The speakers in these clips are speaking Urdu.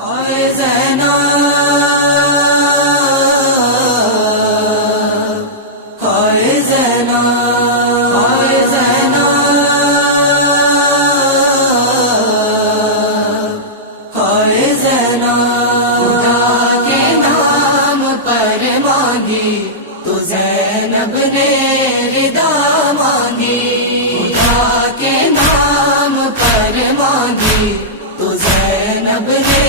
ہائے زینب ہائے زینب ہائے زینب ہائے زینب خدا کے نام پر مانگی تو زینب نے رضا مانگی، خدا کے نام پر مانگی تو زینب نے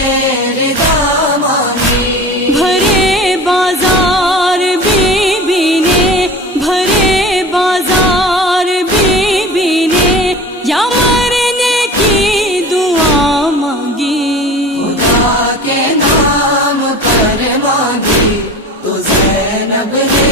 رضا مانگی۔ بھرے بازار بی بی نے، بھرے بازار بی بی نے یا مرنے کی دعا مانگی، خدا کے نام پر مانگی تو زینب نے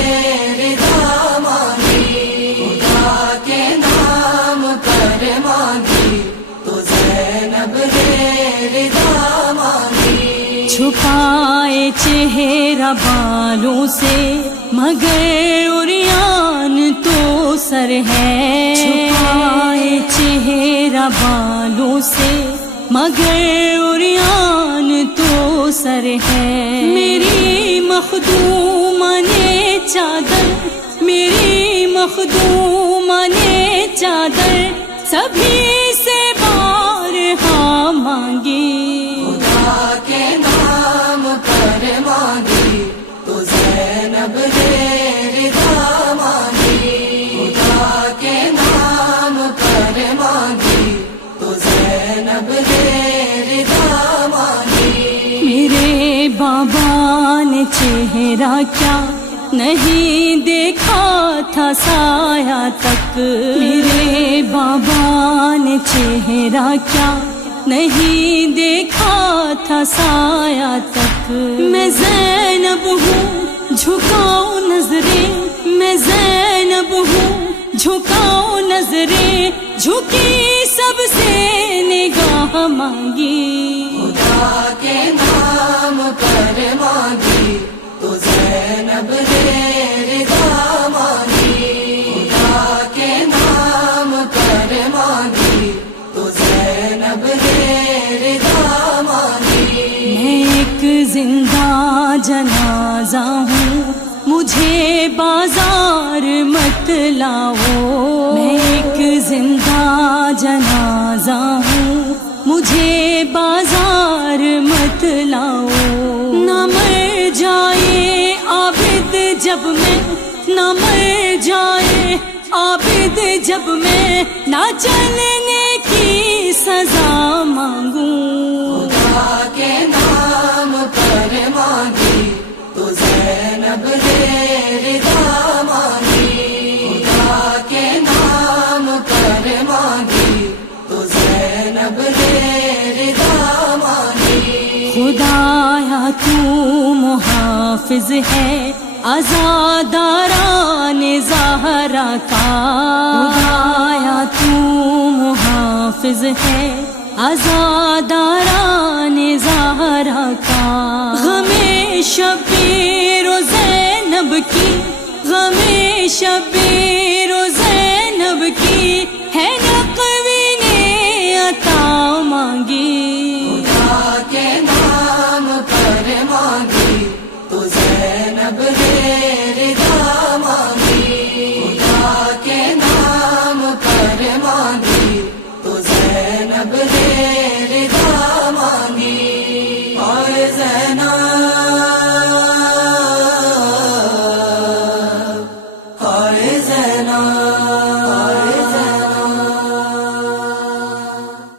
رضا مانگی، خدا کے نام پر مانگی تو زینب نے رضا مانگی۔ چھپائے چہرہ بالوں سے مگر عریان تو سر ہے، چھپائے چہرہ بالوں سے مگر عریان تو سر ہے۔ میری مخدومہ نے چادر، میری مخدومہ نے چادر سبھی سے بارہا مانگی، خدا کے نام پر مانگی تو زینب نے رضا مانگی، خدا کے نام پر مانگی تو زینب نے رضا مانگی۔ میرے بابا نے چہرہ کیا نہیں دیکھا تھا سایہ تک، میرے بابا نے چہرہ کیا نہیں دیکھا تھا سایہ تک۔ میں زینب ہوں جھکاؤ نظریں، میں زینب ہوں جھکاؤ نظریں، جھکی سب سے نگاہ مانگی، خدا کے نام پر مانگی تو زینب نے رضا مانگی، خدا کے نام پر مانگی تو زینب نے رضا مانگی۔ میں ایک زندہ جنازہ ہوں مجھے بازار مت لاؤ، میں ایک زندہ جنازہ ہوں مجھے بازار مت لاؤ۔ نہ مر جائے عابد جب میں، نہ مر جائے عابد جب میں نہ چلنے کی سزا مانگوں، خدا کے نام پر مانگی تو زینب نے رضا مانگی، خدا کے نام پر مانگی تو زینب نے رضا مانگی۔ خدایا تو محافظ ہے عزاداران زہرا کا، خدایا تو محافظ ہے عزاداران زہرا کا۔ غم شبیر و زینب کی، غم شبیر